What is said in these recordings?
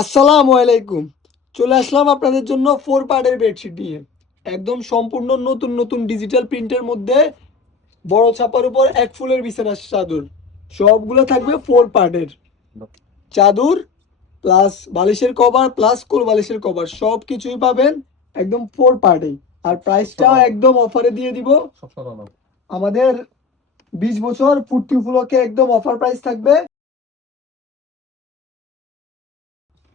আসসালামু আলাইকুম। চলে আসলাম আপনাদের জন্য 4 পার্টের বেডশিট নিয়ে। একদম সম্পূর্ণ নতুন নতুন ডিজিটাল প্রিন্টের মধ্যে বড় ছাপার উপর এক ফুলের বিছানার চাদর। সবগুলো থাকবে 4 পার্টের। চাদর প্লাস বালিশের কভার প্লাস কোল বালিশের কভার সব কিছুই পাবেন একদম 4 পার্টেই। আর প্রাইসটাও একদম অফারে দিয়ে দিব। আমাদের 20 বছর পূর্তি উপলক্ষে একদম অফার প্রাইস থাকবে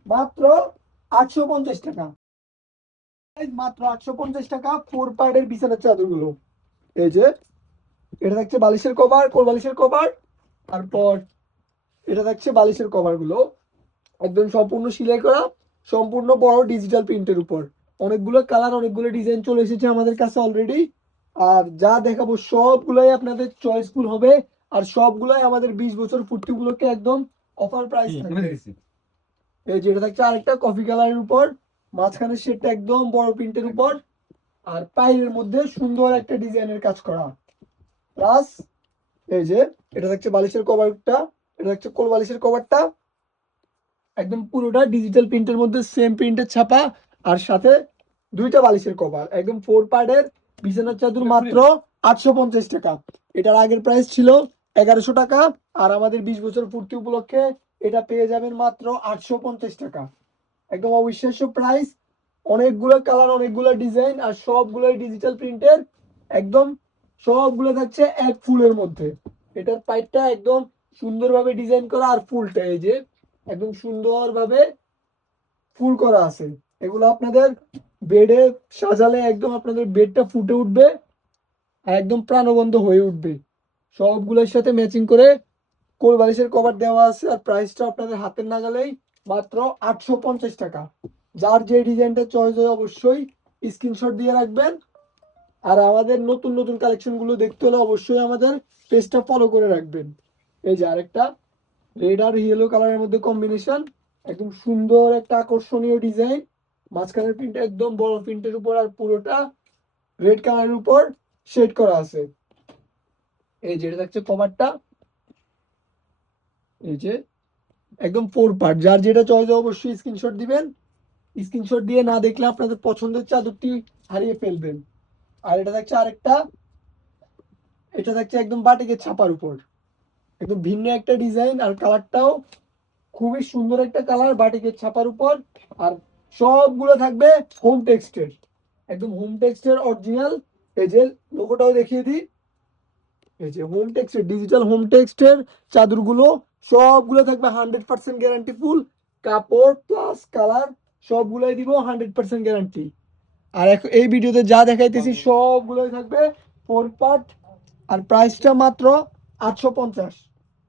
মাত্র 850 টাকা। মাত্র 850 টাকা 4 পার্টের বিছানার চাদরগুলো। এই যে এটা থাকছে বালিশের কভার, কোল বালিশের কভার, তারপর এটা থাকছে বালিশের কভার গুলো একদম সম্পূর্ণ সেলাই করা, সম্পূর্ণ বড় ডিজিটাল প্রিন্টের উপর। অনেকগুলো কালার, অনেকগুলো ডিজাইন চলে এসেছে আমাদের কাছে অলরেডি। আর যা দেখাবো সবগুলোই আপনাদের চয়েসফুল হবে। আর সবগুলোই আমাদের 20 বছর পূর্তি উপলক্ষে একদম অফার প্রাইস থাকবে। এই যে এটা থাকছে আরেকটা কফি কালারের উপর, মাঝখানের শেডটা একদম বড় প্রিন্টের উপর, আর পায়ের মধ্যে সুন্দর একটা ডিজাইনের কাজ করা। প্লাস এই যে এটা থাকছে বালিশের কভারটা, এটা হচ্ছে কোল বালিশের কভারটা একদম পুরোটা ডিজিটাল প্রিন্টের মধ্যে সেম প্রিন্টের ছাপা। আর সাথে দুইটা বালিশের কভার একদম 4 পার্টের বিছানার চাদর মাত্র 850 টাকা। এটার আগের প্রাইস ছিল 1100 টাকা। আর আমাদের 20 বছর পূর্তি উপলক্ষে এটা পেয়ে যাবেন মাত্র 850 টাকা। একদম অবিশ্বাস্য প্রাইস। অনেকগুলো কালার, অনেকগুলো ডিজাইন, আর সবগুলো ডিজিটাল প্রিন্টের একদম। সবগুলো থাকছে এক ফুলের মধ্যে। এটার পাইপটা একদম সুন্দরভাবে ডিজাইন করা, আর ফুলটা এই যে একদম সুন্দরভাবে ফুল করা আছে। এগুলো আপনাদের বেডে সাজালে একদম আপনাদের বেডটা ফুটে উঠবে আর একদম প্রাণবন্ত হয়ে উঠবে। সবগুলোর সাথে ম্যাচিং করে কোল বালিশের কভার দেওয়া আছে। আর প্রাইসটা আপনাদের হাতের নাগালেই মাত্র 850 টাকা। যার যে ডিজাইনটা চয়েস হয় অবশ্যই স্ক্রিনশট দিয়ে রাখবেন। আর আমাদের নতুন নতুন কালেকশন গুলো দেখতে হলে অবশ্যই আমাদের পেজটা ফলো করে রাখবেন। এই যে আরেকটা রেড আর ইয়েলো কালারের মধ্যে কম্বিনেশন, একদম সুন্দর একটা আকর্ষণীয় ডিজাইন। মাঝখানের প্রিন্ট একদম বড় প্রিন্টের উপর, আর পুরোটা রেড কালারের উপর শেড করা আছে। এই যে এটা থাকছে কভারটা, এই যে একদম 4 পার্ট। যার যেটা চয়েস অবশ্যই স্ক্রিনশট দিবেন। স্ক্রিনশট দিয়ে না দেখলে আপনাদের পছন্দের চাদরটি হারিয়ে ফেলবেন। আর এটা থাকছে আরেকটা, এটা থাকছে একদম বাটিকের ছাপার উপর, একদম ভিন্ন একটা ডিজাইন। আর কালারটাও খুবই সুন্দর একটা কালার বাটিকের ছাপার উপর। আর সবগুলো থাকবে হোম টেক্সটের, একদম হোম টেক্সটের অরিজিনাল। এই যে লোগোটাও দেখিয়ে দিই, এই যে হোম টেক্সটের ডিজিটাল হোম টেক্সটের চাদরগুলো সবগুলো থাকবে 100% গ্যারান্টি ফুল। কাপড় প্লাস কালার সবগুলোই দিব 100% গ্যারান্টি। আর এই ভিডিওতে যা দেখাইতেছি সবগুলোই থাকবে 4 পার্ট। আর প্রাইসটা মাত্র 850,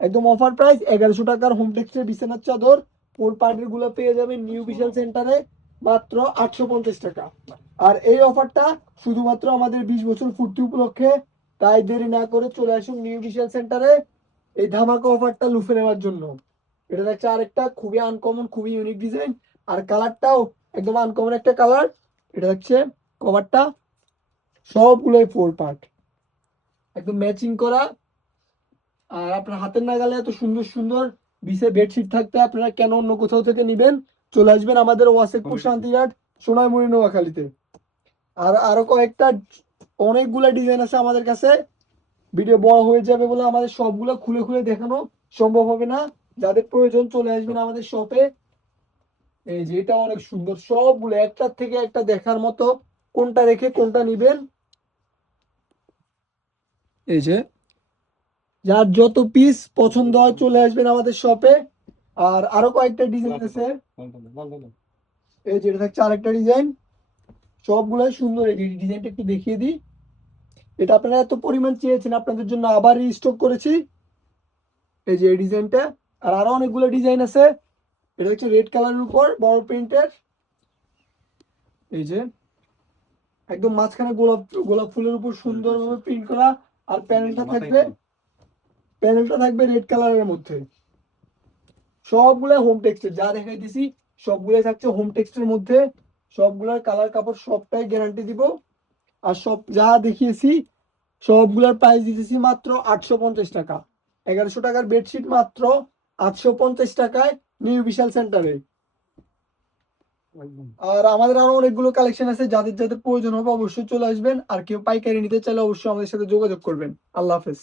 একদম অফার প্রাইস। 1100 টাকার হোম টেক্সটের বিছানার চাদর 4 পার্টের গুলো পেয়ে যাবেন নিউ বিশাল সেন্টারে মাত্র 850 টাকা। আর এই অফারটা শুধুমাত্র আমাদের 20 বছর পূর্তি উপলক্ষে। তাই দেরি না করে চলে আসুন নিউ বিশাল সেন্টারে এই ধামাকা অফারটা লুফে নেওয়ার জন্য। এটা দেখছে আরেকটা খুবই আনকমন, খুবই ইউনিক ডিজাইন। আর কালারটাও একদম আনকমন একটা কালার। এটা হচ্ছে কভারটা, সবগুলোই 4 পার্ট একদম ম্যাচিং করা। আর আপনার হাতের নাগালে এত সুন্দর সুন্দর বিছে বেডশিট থাকতে আপনারা কেন অন্য কোথাও থেকে নিবেন? চলে আসবেন আমাদের ওয়াসেকপুর শান্তিঘাট সোনাইমুড়ি নোয়াখালীতে। আর আরো কয়েকটা অনেকগুলা ডিজাইন আছে আমাদের কাছে। ভিডিও বড় হয়ে যাবে বলে আমাদের সবগুলো খুলে খুলে দেখানো সম্ভব হবে না। যাদের প্রয়োজন চলে আসবেন আমাদের শপে। এই যে এটা অনেক সুন্দর, সবগুলো একটার থেকে একটা দেখার মতো। কোনটা রেখে কোনটা নিবেন, এই যে যার যত পিস পছন্দ হয় চলে আসবেন আমাদের শপে। আর আরো কয়েকটা ডিজাইন আছে, এই যে এটা থাকছে আরেকটা ডিজাইন। সবগুলোই সুন্দর। এই ডিজাইনটা একটু দেখিয়ে দিই। এটা আপনারা এত পরিমাণ চেয়েছেন, আপনাদের জন্য আবার রিস্টক করেছি। এই যে এই ডিজাইনটা। আর আরো অনেকগুলো ডিজাইন আছে। এটা হচ্ছে রেড কালারের উপর বড় প্রিন্টের, এই যে একদম মাঝখানে গোলাপ গোলাপ ফুলের উপর সুন্দরভাবে প্রিন্ট করা। আর প্যানেলটা থাকবে রেড কালারের মধ্যে। সবগুলো হোম টেক্সটের যা দেখাইতেছি সবগুলোই থাকছে হোম টেক্সটের মধ্যে। সবগুলোর কালার কাপড় সবটাই গ্যারান্টি দিব। আর সব যা দেখিয়েছি সবগুলোর প্রাইস দিতেছি মাত্র 850 টাকা। 1100 টাকার বেডশিট মাত্র 850 টাকায় নিউ বিশাল সেন্টারে। একদম। আর আমাদের আরো অনেকগুলো কালেকশন আছে, যাদের যাদের প্রয়োজন হবে অবশ্যই চলে আসবেন, আর কেউ পাইকারি নিতে চাইলে অবশ্যই আমাদের সাথে যোগাযোগ করবেন। আল্লাহ হাফেজ।